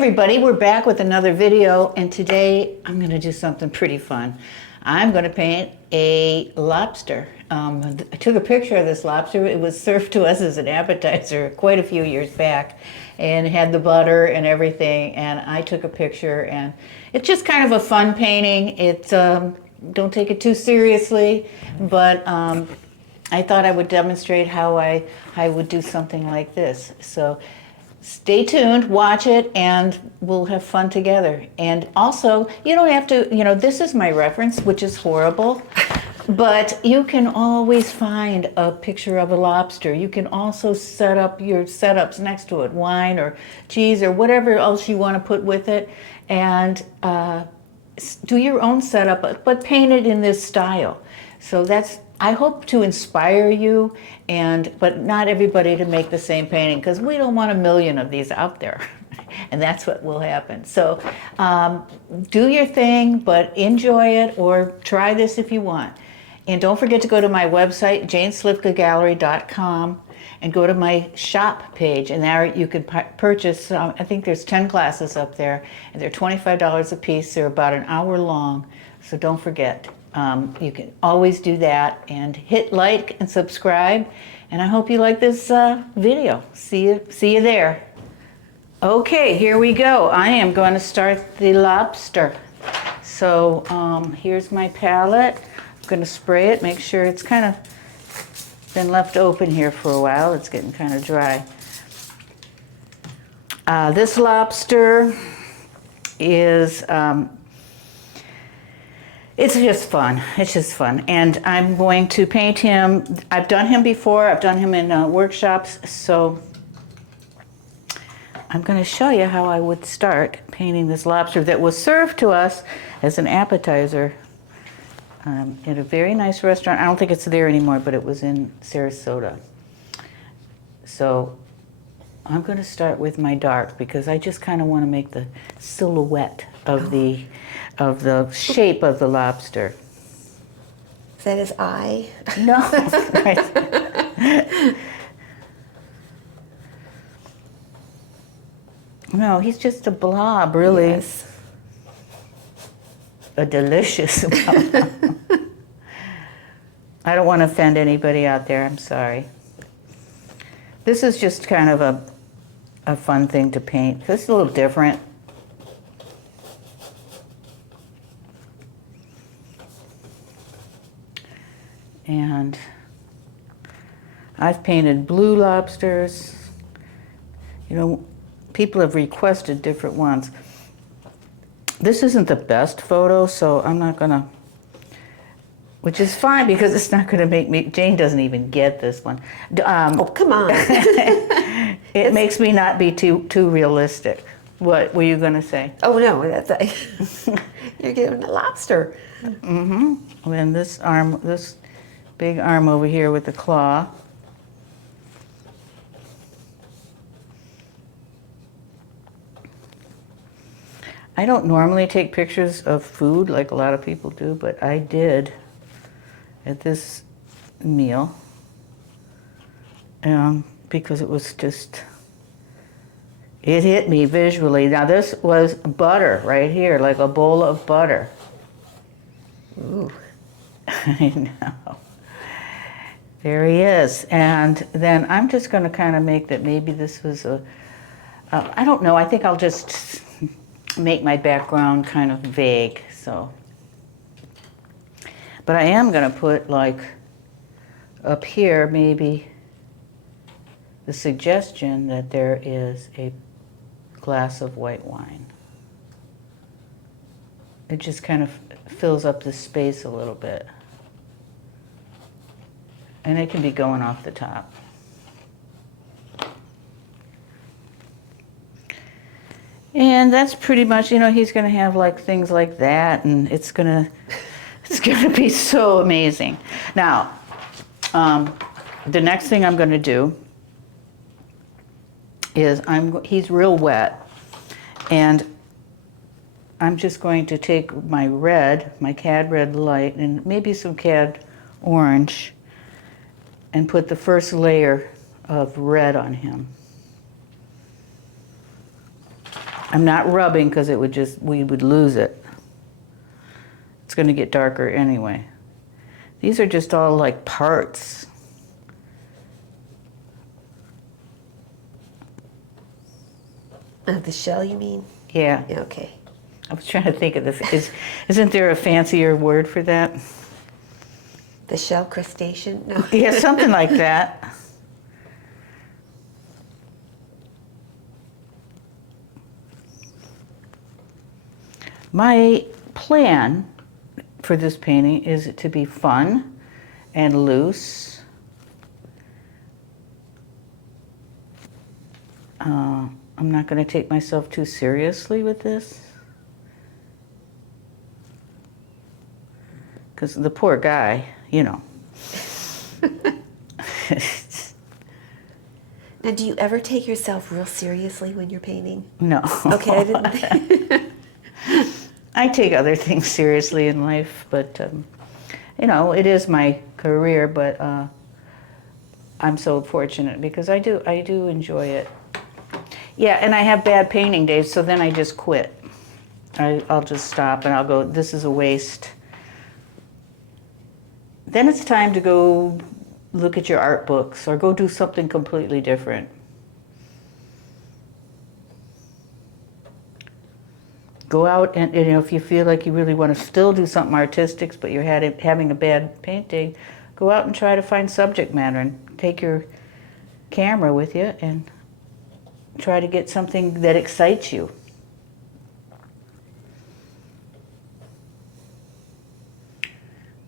everybody, we're back with another video, and today I'm going to do something pretty fun. I'm going to paint a lobster. I took a picture of this lobster. It was served to us as an appetizer quite a few years back, and it had the butter and everything, and I took a picture, and it's just kind of a fun painting. Don't take it too seriously, but I thought I would demonstrate how I would do something like this. So stay tuned, watch it, and we'll have fun together. And also, you don't have to, this is my reference, which is horrible, but you can always find a picture of a lobster. You can also set up your setups next to it, wine or cheese or whatever else you want to put with it, and do your own setup, but paint it in this style. So I hope to inspire you, but not everybody to make the same painting, because we don't want a million of these out there, and that's what will happen. So do your thing, but enjoy it, or try this if you want. And don't forget to go to my website, janeslifkagallery.com, and go to my shop page, and there you can purchase, I think there's 10 classes up there, and they're $25 a piece. They're about an hour long, so don't forget. You can always do that, and hit like and subscribe, and I hope you like this video. See you there. Okay, here we go. I am going to start the lobster. So here's my palette. I'm going to spray it, make sure it's kind of been left open here for a while. It's getting kind of dry. This lobster is it's just fun. It's just fun. And I'm going to paint him. I've done him before. I've done him in workshops. So I'm going to show you how I would start painting this lobster that was served to us as an appetizer at a very nice restaurant. I don't think it's there anymore, but it was in Sarasota. So I'm going to start with my dark, because I just kind of want to make the silhouette of the shape of the lobster. Is that his eye? No. Right. No, he's just a blob, really. Yes. A delicious blob. I don't want to offend anybody out there. I'm sorry. This is just kind of a fun thing to paint, because it's a little different. And I've painted blue lobsters. People have requested different ones. This isn't the best photo, so I'm not gonna, which is fine, because it's not gonna make me, Jane doesn't even get this one. Oh, come on. It makes me not be too realistic. What were you gonna say? Oh, no, you're getting a lobster. Mm-hmm. And this big arm over here with the claw. I don't normally take pictures of food like a lot of people do, but I did at this meal, because it was just, it hit me visually. Now this was butter right here, like a bowl of butter. Ooh. I know. There he is. And then I'm just going to kind of make that maybe this was I don't know, I think I'll just make my background kind of vague, so. But I am going to put, like, up here maybe the suggestion that there is a glass of white wine. It just kind of fills up the space a little bit. And it can be going off the top. And that's pretty much, he's going to have like things like that, and it's going to be so amazing. Now, the next thing I'm going to do is he's real wet, and I'm just going to take my cad red light, and maybe some cad orange, and put the first layer of red on him. I'm not rubbing because we would lose it. It's going to get darker anyway. These are just all like parts. The shell, you mean? Yeah. Yeah, okay. I was trying to think of isn't there a fancier word for that? The shell crustacean? No. Yeah, something like that. My plan for this painting is it to be fun and loose. I'm not going to take myself too seriously with this. Because the poor guy, you know. Now, do you ever take yourself real seriously when you're painting? No. Okay, I didn't. I take other things seriously in life, but you know, it is my career. But I'm so fortunate because I do enjoy it. Yeah, and I have bad painting days, so then I just quit. I'll just stop and I'll go, this is a waste. Then it's time to go look at your art books or go do something completely different. Go out and, you know, if you feel like you really want to still do something artistic, but you're having a bad paint day, go out and try to find subject matter and take your camera with you and try to get something that excites you. I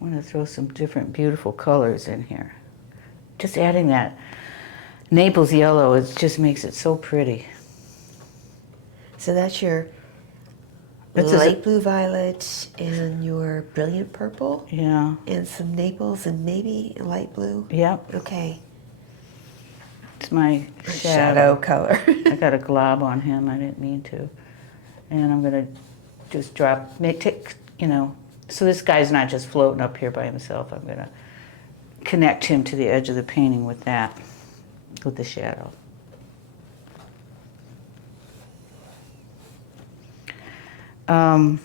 want to throw some different beautiful colors in here. Just adding that Naples yellow, it just makes it so pretty. So that's your That's light blue violet and your brilliant purple Yeah. and some Naples and maybe light blue. Yep. Okay. It's my Shadow color. I got a glob on him. I didn't mean to. And I'm going to just you know, so this guy's not just floating up here by himself. I'm going to connect him to the edge of the painting with that, with the shadow. I'll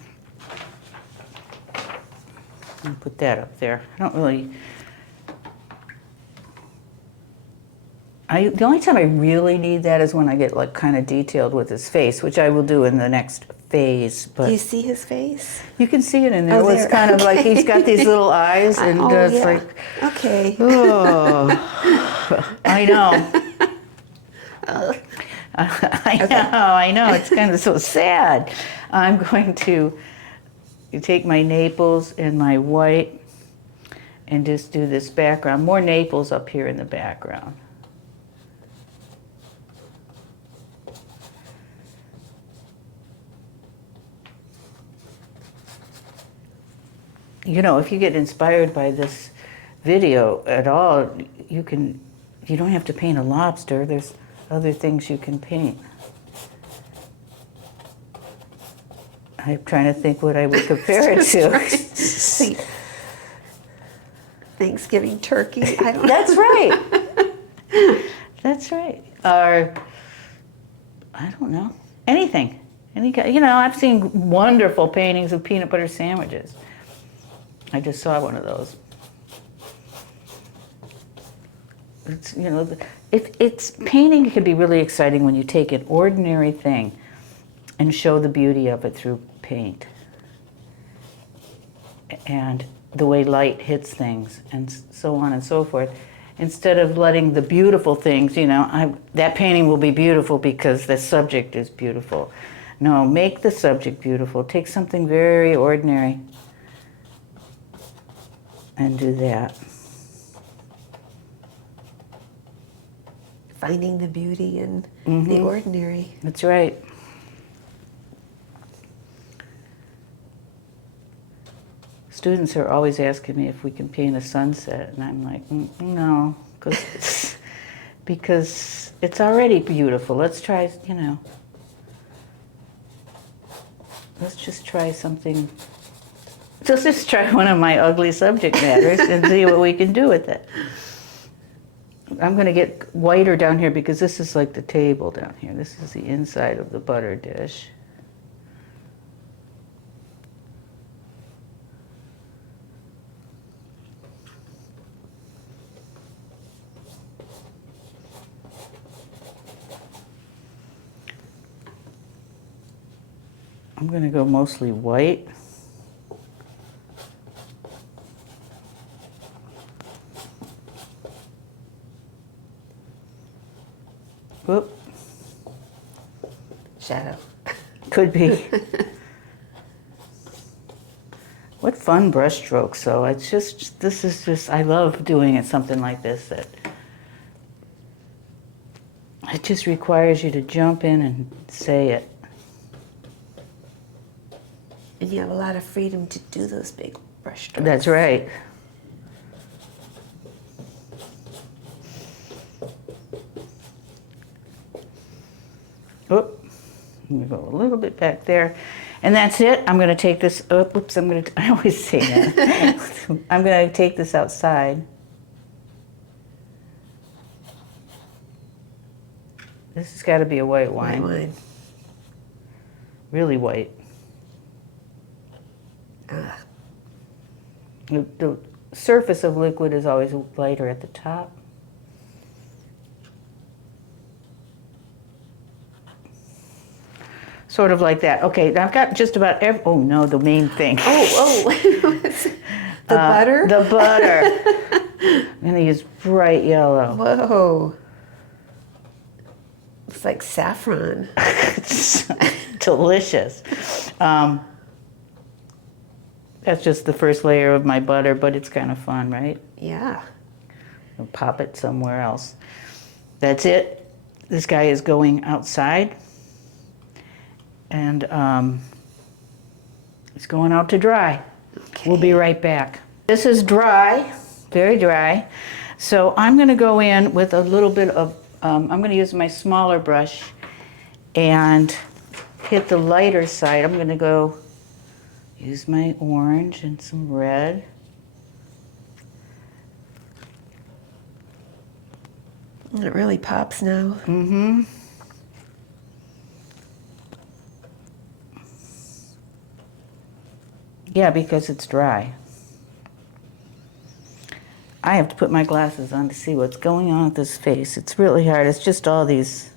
put that up there. I don't really... the only time I really need that is when I get like kind of detailed with his face, which I will do in the next phase. But Do you see his face? you can see it in there. Oh, It's there. kind of like he's got these little eyes, and it's yeah. like, Okay. oh, I know. I know. It's kind of so sad. I'm going to take my Naples and my white and just do this background. More Naples up here in the background. You know, if you get inspired by this video at all, you don't have to paint a lobster. There's other things you can paint. I'm trying to think what I would compare it to. Thanksgiving turkey. I don't know. That's right. That's right. Or, I don't know, anything. You know, I've seen wonderful paintings of peanut butter sandwiches. I just saw one of those. It's, you know, it's painting can be really exciting when you take an ordinary thing and show the beauty of it through paint. And the way light hits things and so on and so forth. Instead of letting the beautiful things, you know, that painting will be beautiful because the subject is beautiful. No, make the subject beautiful. Take something very ordinary and do that. Finding the beauty in the ordinary. That's right. Students are always asking me if we can paint a sunset, and I'm like, no, because it's already beautiful. Let's try, you know, let's just try something. Let's just try one of my ugly subject matters and see what we can do with it. I'm going to get whiter down here because this is like the table down here. This is the inside of the butter dish. I'm going to go mostly white. Whoop. Shadow. Could be. What fun brush strokes, though. It's just, this is just, I love doing it, something like this, that it just requires you to jump in and say it. And you have a lot of freedom to do those big brush strokes. That's right. Oop. Let me go a little bit back there. And that's it. I'm going to take this, oops, I always say that. I'm going to take this outside. This has got to be a white wine. White wine. Really white. Ah. The surface of liquid is always lighter at the top. Sort of like that. Okay, now I've got just about every, oh no, the main thing. The butter? The butter. I'm going to use bright yellow. Whoa. It's like saffron. It's delicious. That's just the first layer of my butter, but it's kind of fun, right? Yeah. I'll pop it somewhere else. That's it. This guy is going outside. And it's going out to dry. Okay. We'll be right back. This is dry, very dry. So I'm going to go in with a little bit of, I'm going to use my smaller brush and hit the lighter side. I'm going to go use my orange and some red. It really pops now. Mm-hmm. Yeah, because it's dry. I have to put my glasses on to see what's going on with this face. It's really hard. It's just all these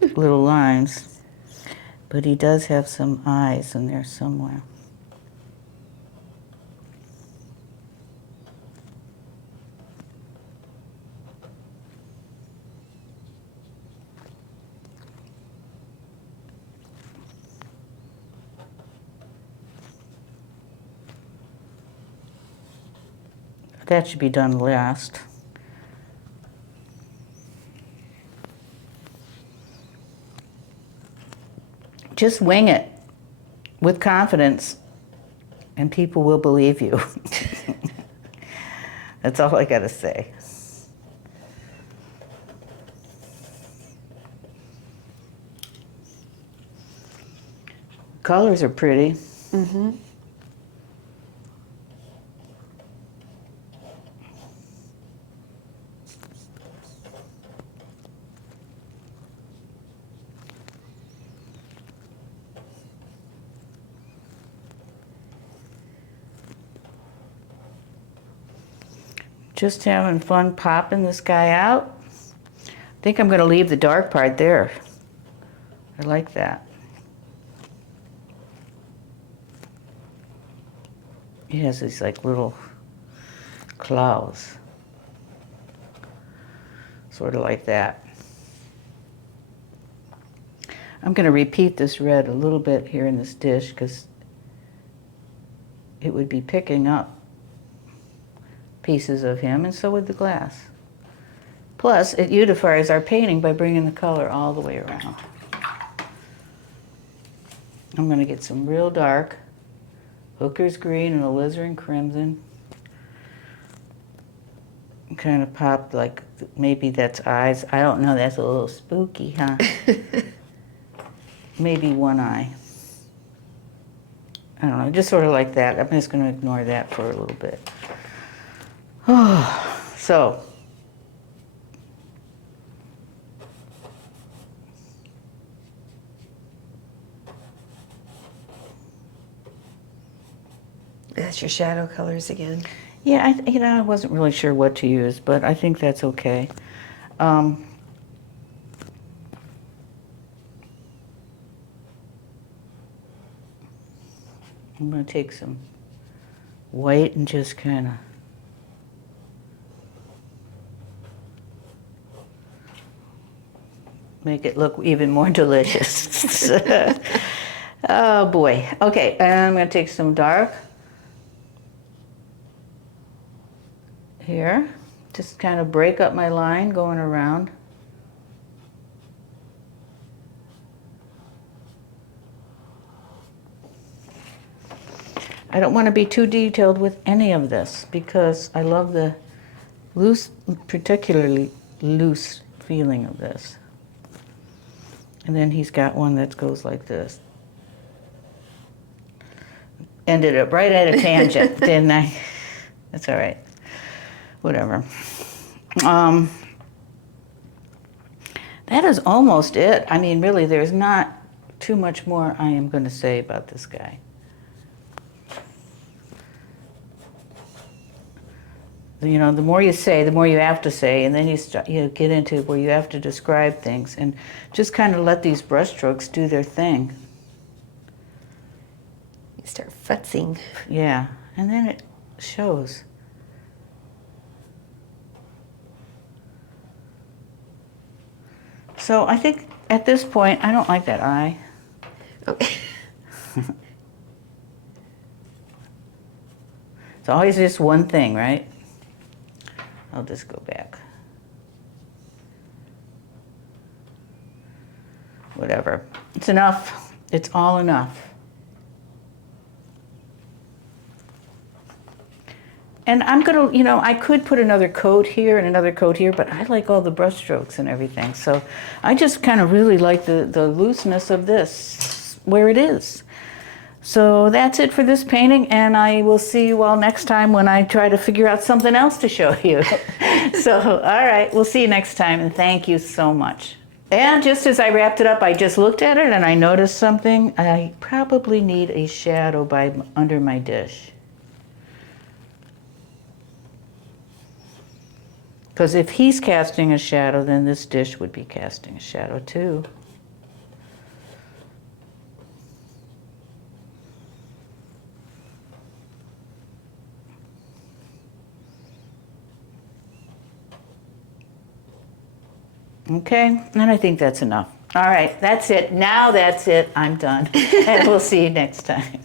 little lines. But he does have some eyes in there somewhere. That should be done last. Just wing it with confidence and people will believe you. That's all I gotta say. Colors are pretty. Mm-hmm. Just having fun popping this guy out. I think I'm going to leave the dark part there. I like that. He has these like little claws. Sort of like that. I'm going to repeat this red a little bit here in this dish because it would be picking up pieces of him, and so would the glass. Plus, it unifies our painting by bringing the color all the way around. I'm going to get some real dark Hookers Green and alizarin crimson. Kind of pop like maybe that's eyes. I don't know, that's a little spooky, huh? Maybe one eye. I don't know, just sort of like that. I'm just going to ignore that for a little bit. So, That's your shadow colors again. yeah, I wasn't really sure what to use, but I think that's okay. I'm going to take some white and just kind of make it look even more delicious. Oh boy. Okay, and I'm going to take some dark here. Just kind of break up my line going around. I don't want to be too detailed with any of this because I love the loose, particularly loose feeling of this. And then he's got one that goes like this. Ended up right at a tangent, didn't I? That's all right. Whatever. That is almost it. I mean, really, there's not too much more I am going to say about this guy. You know, the more you say, the more you have to say, and then you get into where you have to describe things, and just kind of let these brushstrokes do their thing. You start futzing. Yeah, and then it shows. So I think at this point, I don't like that eye. Okay. It's always just one thing, right? I'll just go back. Whatever. It's enough. It's all enough. And I'm gonna, you know, I could put another coat here and another coat here, but I like all the brush strokes and everything. So I just kind of really like the looseness of this, where it is. So that's it for this painting, and I will see you all next time when I try to figure out something else to show you. So, all right, we'll see you next time, and thank you so much. And just as I wrapped it up, I just looked at it and I noticed something. I probably need a shadow under my dish. Because if he's casting a shadow, then this dish would be casting a shadow too. Okay, and I think that's enough. All right, that's it. Now that's it. I'm done. And we'll see you next time.